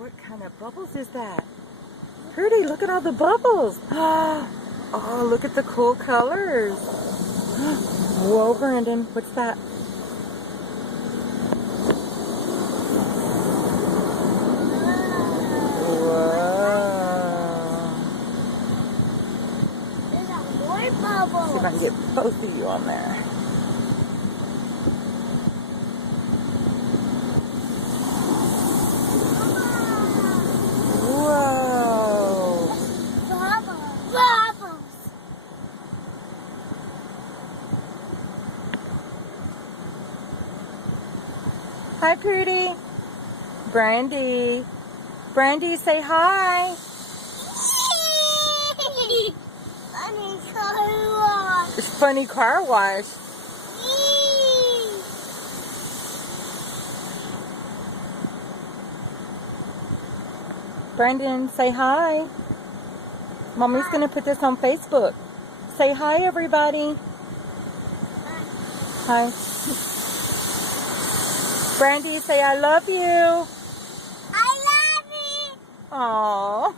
What kind of bubbles is that? Pretty, look at all the bubbles. Oh, look at the cool colors. Whoa, Brandon, what's that? Bubbles. See if I can get both of you on there. Whoa. Bubbles. Hi, Pretty. Brandi. Brandi, say hi. It's funny car wash. Brandon, say hi. Mommy's going to put this on Facebook. Say hi, everybody. Hi. Brandi, say I love you. I love you. Aww.